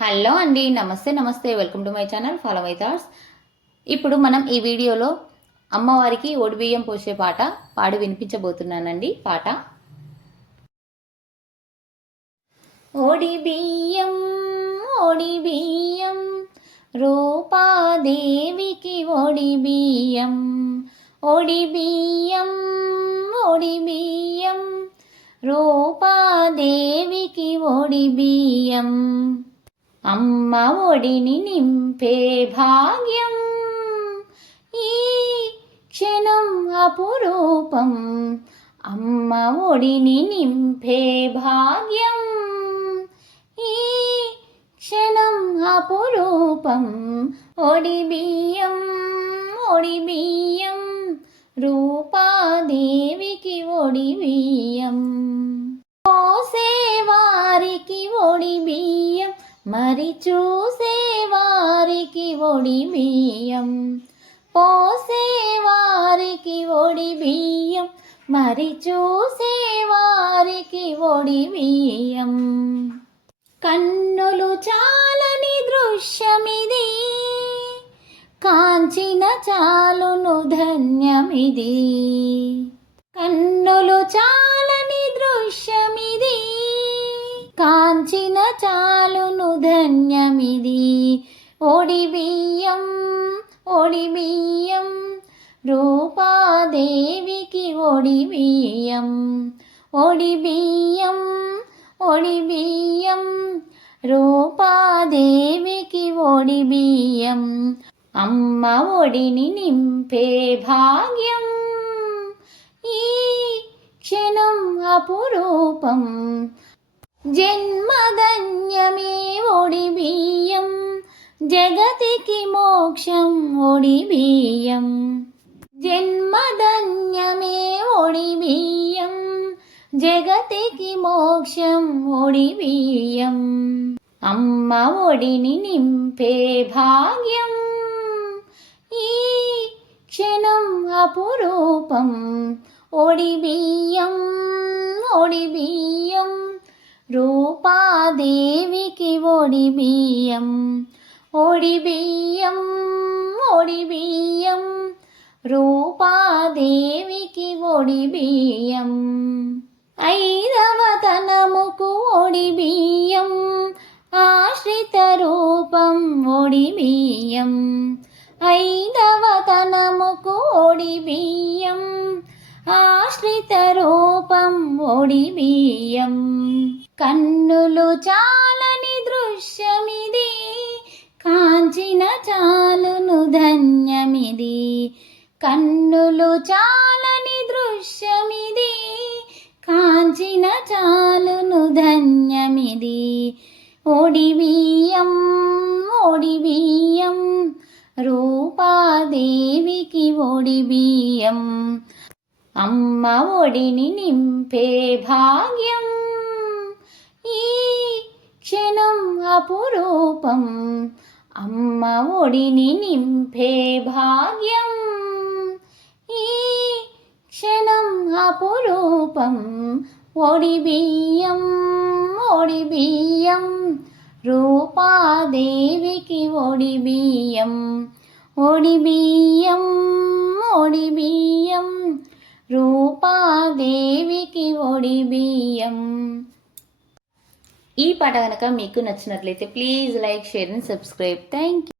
Hello అండి, నమస్తే నమస్తే, welcome to my channel follow my thoughts. ఇప్పుడు మనం ఈ వీడియోలో అమ్మవారికి ఒడిబియ్యం పోసే పాట పాడి వినిపించబోతున్నానండి. పాట ఒడిబియ్యం ఒడిబియ్యం రూపాదేవికి ఒడిబియ్యం ఒడిబియ్యం ఒడిబియ్యం రూపాదేవికి ఒడిబియ్యం అమ్మ ఒడిని నింపే భాగ్యం ఈ క్షణం అపురూపం. అమ్మ ఒడిని నింపే భాగ్యం ఈ క్షణం అపురూపం. ఒడిబియ్యం ఒడిబియ్యం రూపాదేవికి ఒడిబియ్యం పోసేవారికి ఒడిబియ్యం మరి చూసేవారికి ఒడిబియ్యం పోసేవారికి ఒడిబియ్యం మరి చూసేవారికి ఒడిబియ్యం. కన్నులు చాలని దృశ్యమిది కాంచిన చాలును ధన్యమిది. కన్నులు చాలని దృశ్యమిది కాంచిన చాలును ధన్యమిది. ఒడిబియ్యం ఒడిబియ్యం రూపాదేవికి ఒడిబియ్యం ఒడిబియ్యం ఒడిబియ్యం రూపాదేవికి ఒడిబియ్యం అమ్మ ఒడిని నింపే భాగ్యం ఈ క్షణం అపురూపం. జన్మధన్యమే ఒడిబియ్యం జగతికి మోక్షం ఒడిబియ్యం. జన్మధన్యమే ఒడిబియ్యం జగతికి మోక్షం ఒడిబియ్యం అమ్మ ఒడిని నింపే భాగ్యం ఈ క్షణం అపురూపం. ఒడిబియ్యం ఒడిబియ్యం రూపాదేవికి ఒడిబియ్యం ఒడిబియ్యం ఒడిబియ్యం రూపాదేవికి ఒడిబియ్యం. ఐదవ తనముకు ఒడిబియ్యం ఆశ్రిత రూపం ఒడిబియ్యం. ఐదవ తనముకు ఒడిబియ్యం ఆశ్రిత రూపం ఒడిబియ్యం. కన్నులు చాలని దృశ్యమిది కాంచిన చాలును ధన్యమిది. కన్నులు చాలని దృశ్యమిది కాంచిన చాలును ధన్యమిది. ఒడిబియ్యం ఒడిబియ్యం రూపాదేవికి ఒడిబియ్యం అమ్మ ఒడిని నింపే భాగ్యం ఈ క్షణం అపురూపం. అమ్మ ఒడిని నింపే భాగ్యం ఈ క్షణం అపురూపం. ఒడిబియ్యం ఒడిబియ్యం రూపాదేవికి ఒడిబియ్యం ఒడిబియ్యం ఒడిబియ్యం రూపాదేవికి ఒడిబియ్యం. ఈ పాట కనుక మీకు నచ్చినట్లయితే please like, share and subscribe. Thank you.